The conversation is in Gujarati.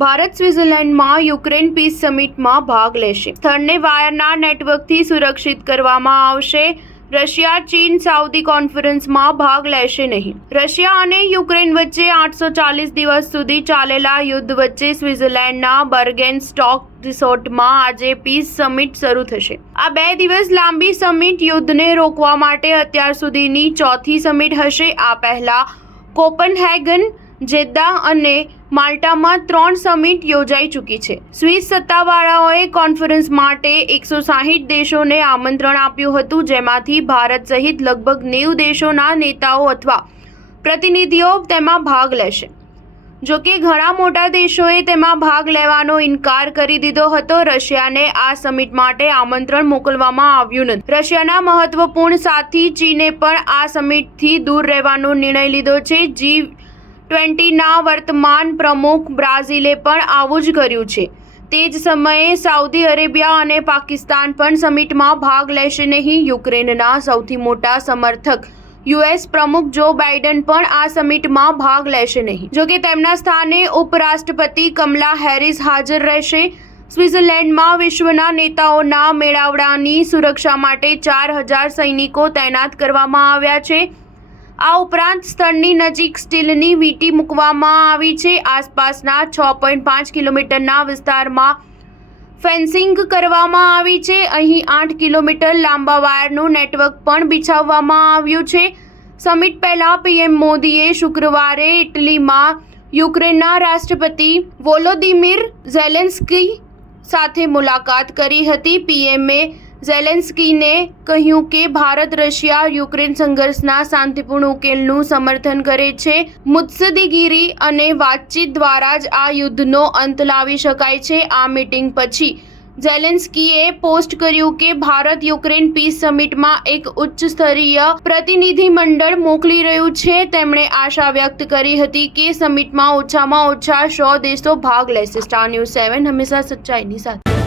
ભારત સ્વિટ્ઝરલેન્ડમાં યુક્રેન પીસ સમિટમાં ભાગ લેશે. સ્થળને વાયરના નેટવર્કથી સુરક્ષિત કરવામાં આવશે. રશિયા ચીન સાઉદી કોન્ફરન્સમાં ભાગ લેશે નહીં. રશિયા અને યુક્રેન વચ્ચે 840 દિવસ સુધી ચાલેલા યુદ્ધ વચ્ચે સ્વિટ્ઝરલેન્ડના બર્ગેનસ્ટોક રિસોર્ટમાં આજે પીસ સમિટ શરૂ થશે. આ 2 દિવસ લાંબી સમિટ યુદ્ધને રોકવા માટે અત્યાર સુધીની ચોથી સમિટ હશે. આ પહેલા કોપનહેગન, જેદ્દાહ અને માલ્ટામાં 3 સમિટ યોજાઈ ચૂકી છે. સ્વિસ સત્તાવાળાઓએ કોન્ફરન્સ માટે 160 દેશોને આમંત્રણ આપ્યું હતું, જેમાંથી ભારત સહિત લગભગ 90 દેશોના નેતાઓ અથવા પ્રતિનિધિઓ તેમાં ભાગ લેશે. જો કે ઘણા મોટા દેશોએ તેમાં ભાગ લેવાનો ઇનકાર કરી દીધો હતો. રશિયાને આ સમિટ માટે આમંત્રણ મોકલવામાં આવ્યું નથી. રશિયાના મહત્વપૂર્ણ સાથી ચીને પણ આ સમિટથી દૂર રહેવાનો નિર્ણય લીધો છે. G20ના વર્તમાન પ્રમુખ બ્રાઝિલે પણ આવું જ કર્યું છે. તે જ સમયે સાઉદી અરેબિયા અને પાકિસ્તાન પણ સમિટમાં ભાગ લેશે નહીં. યુક્રેનના સૌથી મોટા સમર્થક યુએસ પ્રમુખ જો બાઇડન પણ આ સમિટમાં ભાગ લેશે નહીં. જોકે તેમના સ્થાને ઉપરાષ્ટ્રપતિ કમલા હેરિસ હાજર રહેશે. સ્વિટ્ઝરલેન્ડમાં વિશ્વના નેતાઓના મેળાવડાની સુરક્ષા માટે 4000 સૈનિકો તૈનાત કરવામાં આવ્યા છે. આ ઉપરાંત સ્થળની નજીક સ્ટીલની વીંટી મૂકવામાં આવી છે. આસપાસના 6.5 કિલોમીટરના વિસ્તારમાં ફેન્સિંગ કરવામાં આવી છે. અહીં 8 કિલોમીટર લાંબા વાયરનું નેટવર્ક પણ બિછાવવામાં આવ્યું છે. સમિટ પહેલા પીએમ મોદીએ શુક્રવારે ઇટલીમાં યુક્રેનના રાષ્ટ્રપતિ વોલોદિમીર ઝેલેન્સ્કી સાથે મુલાકાત કરી હતી. પીએમએ ઝેલેન્સ્કીને કહ્યું કે ભારત રશિયા યુક્રેન સંઘર્ષના શાંતિપૂર્ણ ઉકેલનું સમર્થન કરે છે. મુત્સદ્દીગીરી અને વાતચીત દ્વારા જ આ યુદ્ધનો અંત લાવી શકાય છે. આ મીટિંગ પછી ઝેલેન્સ્કીએ પોસ્ટ કર્યું કે ભારત યુક્રેન પીસ સમિટમાં એક ઉચ્ચ સ્તરીય પ્રતિનિધિમંડળ મોકલી રહ્યું છે. તેમણે આશા વ્યક્ત કરી હતી કે સમિટમાં ઓછામાં ઓછા 100 દેશો ભાગ લેશે. સ્ટાર ન્યૂઝ 7 હંમેશા સચ્ચાઈની સાથે.